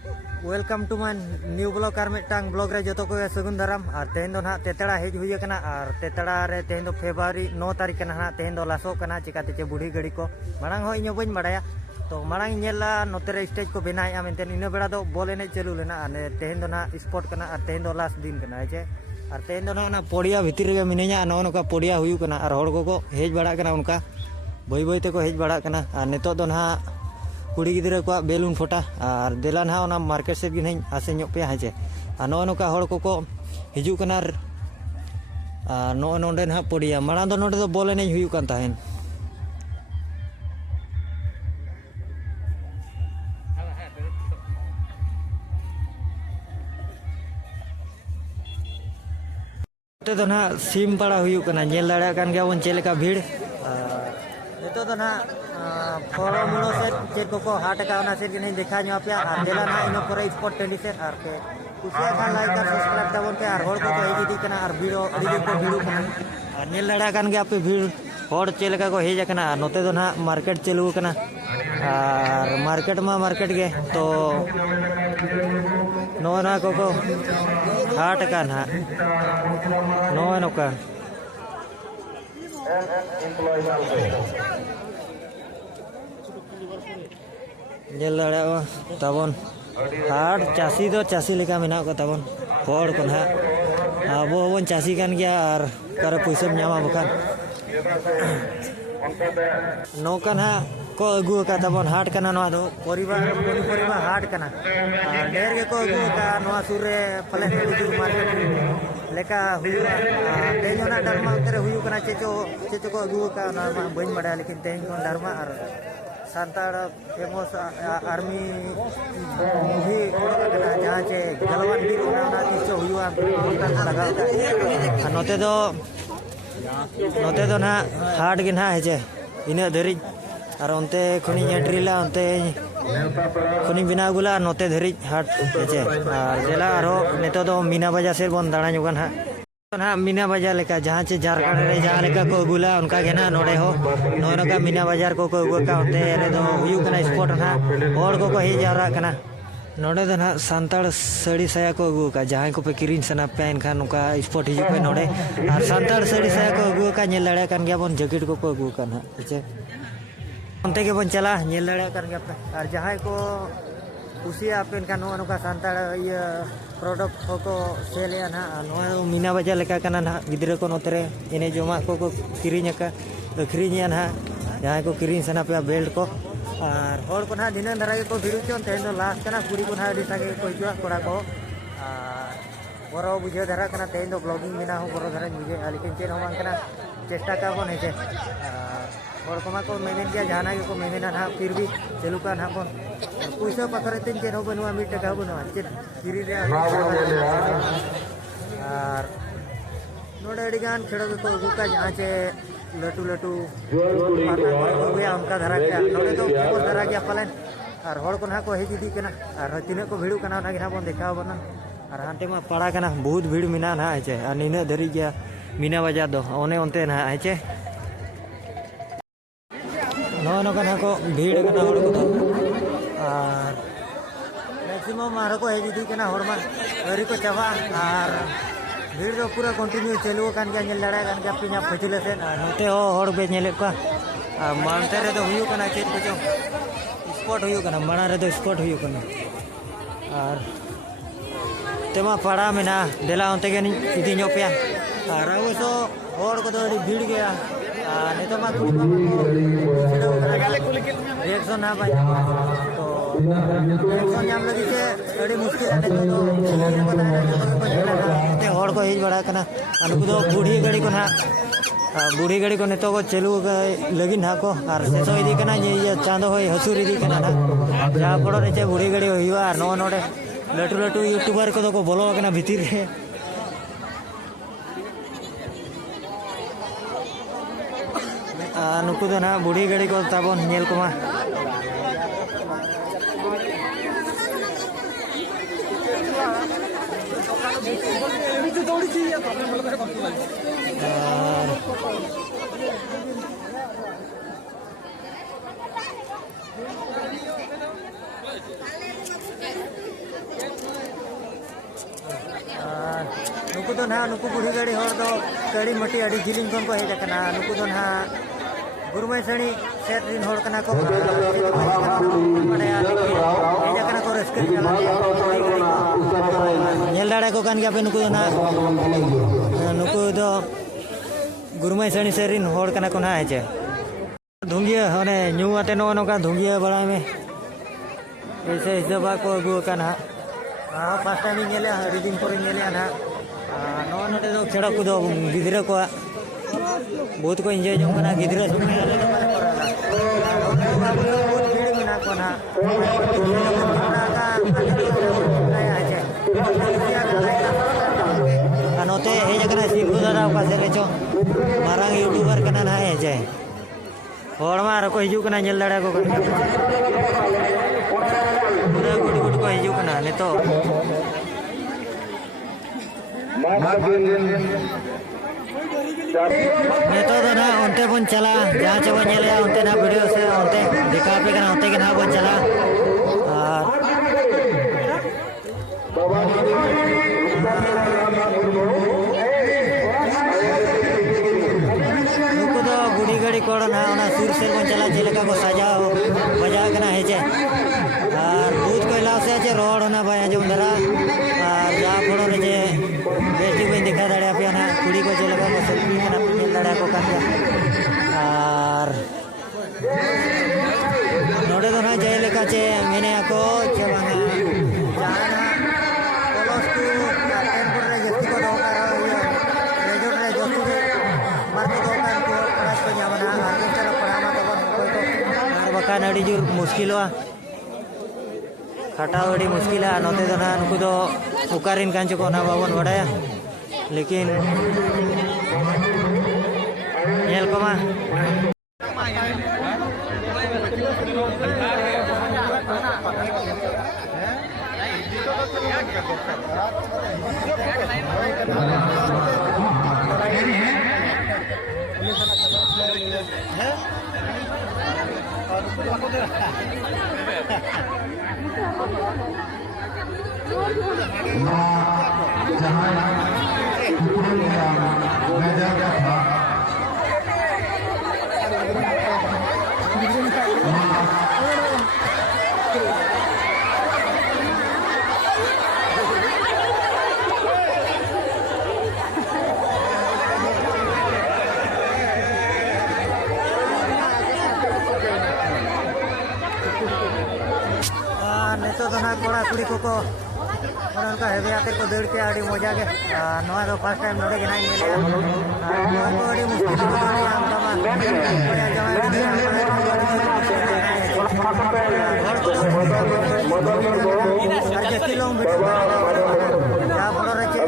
welcome to my new blog और मिट्टांग blog रे जो को सगुन दाराम और तेहन दो ना तेतड़ा हेज हुई कना और तेतड़ा रे तेहन दो फेब्रुआरी 9 तारीख कना ना तेहन दो लासो कना चिकाते चे बुढ़ी गड़ी को मांग हो इन बन बाया तो मांग नेला नोते रे स्टेज को बनाया मेनते इन बेड़ा दो बॉल एने चालू लेना तेहन दो ना स्पोर्ट कना और तेहन दो लास्ट दिन कना चे और तेहन दो ना पोड़िया भितर रे मिनेया नो नका पोड़िया हुई कना और हड़ को हेज बड़ा कना उनका बई बई ते को हेज बड़ा कना और नितो दो ना कुड़ी गिद्रा को बेलून फोटा और देला ना ओना मार्केट से भी नहीं आसे पे हेजे नो नका हड़ को हिजू कना नो नोंडे ना पोड़िया माड़ा दो नोंडे दो बॉल एने हुई कान ताहेन तो ना सीम पड़ा हुई कना नेल दाड़ा कान गया बन चेलेका भीड़ नितो तो ना फलो मुड़ो से चेक को हाट का ना से नहीं देखा नो पे और देला ना इन पर स्पोर्ट टेली से और के कुसिया खान लाइक और सब्सक्राइब ताबन पे और हड़ को हेजी कना और भीड़ो अड़ी को भीड़ कना और नेल दाड़ा कान गया पे भीड़ हड़ चेलेका को हेज कना नोते तो ना मार्केट चालू कना और मार्केट मा मार्केट गे तो नो ना को हाट का ना नो नोका जेल दाड़ा तबन हाट चासी दो चासी लेका मेना को तबन हड़ को ना अब बन चासी कान गया और कर पैसा नामा बखान नौका ना को अगू का तबन हाट कना नवा दो परिवार हाट कना ढेर के को अगू का नवा सुर रे फले मार्केट लेका हुआ तेज ना डरमा उतरे हुई कना चेचो को अगू का ना बन बड़ा लेकिन तेज को डरमा और सांताड़ फेमस आर्मी मूवी जहाँ चे गलवान भी ना तीसो हुआ लगा नोते दो ना हाट के ना हेजे इन धरी और उनते खुनी एंट्रीला उनते खुनी बिना गुला नोते धरी हाट हेजे और जेला आरो नेतो दो मीना बाजार से बन दाड़ा जुगान हा ना मीना बाजार लेका जहाँ चे झारखंड रे जहाँ लेका को अगुला उनका के ना नोड़े हो नो का मीना बाजार को अगु का उनते रे दो हुयु कना स्पोर्ट ना हड़ को हे जावरा कना नोड़े दो ना सांताड़ साड़ी साया को अगु का जहाँ को पे किरिन सना पेन खान उनका स्पोर्ट हिजु पे नोड़े और सांताड़ साड़ी साया को अगु का नेल दाड़ा कान गया बन जैकेट को अगु का ना चे उनते के बन चला नेल दाड़ा कान गया और जहाँ को कुसिया पेन का नो का सांताड़ ये प्रोडक्ट को सेल ना मीना बाजार लेका कना ना गिद्रा को नोतरे इने जमा को किरिन का अखरीन ना जहाँ को किरिन सना पे बेल्ट को और हड़ को ना दिन धरा को भिड़ू चोन तेहन दो लास्ट कना कुड़ी को ना अड़ी सागे को हिजुआ कोड़ा को बरो बुझे धरा कना तेहन दो ब्लॉगिंग बिना हो बरो धरा बुझे लेकिन चेन हम कना चेष्टा का बन हेजे हड़ को मा को मेमेन गया जहाना को मेमेना ना फिर भी चलू का ना बन पैसा पथर तीन चेन हो बनवा मिट टका बनवा चेन किरी रे और नोडे अड़ी गान खेड़ो को अगू का जहाँ चे लटू लटू गया उनका धरा गया नोडे तो फेमस धरा गया पालन और हड़ को ना को हेज इदी कना और तीन को भिड़ू कना ना बन देखा बना और हांते मा पड़ा कना बहुत भीड़ मिना ना हेचे और निना धरी गया मीना बाजार दो ओने ओनते ना हेचे नो कना को भीड़ कना हड़ को और मैक्सिमम मारो को हेज इदी कना हड़ मा अरी को चाबा और भीड़ तो पूरा कंटिन्यू चालू कान गया नेल दाड़ा कान गया पिना फचुले से नोते हो हड़ बे नेले का मानते रे तो हुयु कना चेत को स्पोर्ट हुयु कना माना रे तो स्पोर्ट हुयु कना और तेमा पड़ा मेना देला उनते के इदी नो पे और अब तो हड़ को तो भीड़ गया नेतो मा कुड़ी मा रिएक्शन ना भाई तो रिएक्शन नाम लगी के अड़ी मुश्किल है तो हड़ को हेज बड़ा कना अनु दो बूढ़ी गाड़ी को ना बूढ़ी गाड़ी को नेतो को चलू लगी ना को और सेसो इदी कना ये चांदो होय हसुर इदी कना ना जहाँ पड़ो रे बूढ़ी गाड़ी हुआ और नो नोडे लटू लटू यूट्यूबर को तो बोलो कना भीतर रे नुकु दो ना बूढ़ी गाड़ी को ताबन नेल को मा नुकु दो ना नुकु बुढ़ी गाड़ी हर दो गाड़ी मटी अड़ी जिलिंग खन को हेज कना नुकु दो ना गुरुमाई सणी सेट दिन हर कना को बड़ाया हेज कना को रस्के नेल दाड़ा को कान गया पे नुकु दो ना नुकु दो गुरुमाई सणी सेरिन हर कना को ना हेजे धुंगिया होने न्यू आते नो नोका धुंगिया बड़ा में ऐसे हिसाब को अगू काना फर्स्ट टाइम नेले रिडिंग पर नेले ना नो नोटे दो खेड़ा को दो गिदरा को बहुत को एंजॉय जो कना गिदरा सुने आले तो मारे कराला बहुत भीड़ में ना को ना नोते हे जगना सिंगु दादा का से रेचो मारांग यूट्यूबर कना ना हे जे होड़मा रो को हिजु कना नेल दाड़ा को पूरा गुड गुड को हिजु कना ने तो नेतो ना उनते बन चला जहाँ चबा नेले उनते ना वीडियो से उनते दिखा पे कना उनते के ना बन चला नुकु दो गुड़ी गाड़ी कोड़ ना उना सुर से बन चला जेलका को सजाओ बजा कना हेजे और दूध को इलाव से जे रोड ना भाई जो अंदरा और जा फोड़ो रे जे बेटी बन दिखा दाड़े पे ना कुड़ी को जेलका को सेल्फी कना पे दाड़ा को कान और नोडे दो ना जेलका चे मेने को चे बांगा जाना कोलोस को टेम्पर रे जस्ती को दो का रेजोट रे जस्ती रे मार को दो का को क्लास को जावना आगे चलो पढ़ामा तो कोई तो और बका नडी जुर मुश्किल हुआ खटाव अड़ी मुश्किल है नोते दो ना उनको तो उकारिन कांचो को ना बाबन बड़ाया लेकिन नेल को मा नेतो तो ना कोड़ा कुड़ी को उनका हेवे आते को दौड़ के आड़ी मजा के नवा तो फर्स्ट टाइम नोड़े के ना मिले को आड़ी मुश्किल को आम तमा जस्ती लोग जा फोड़ो रखे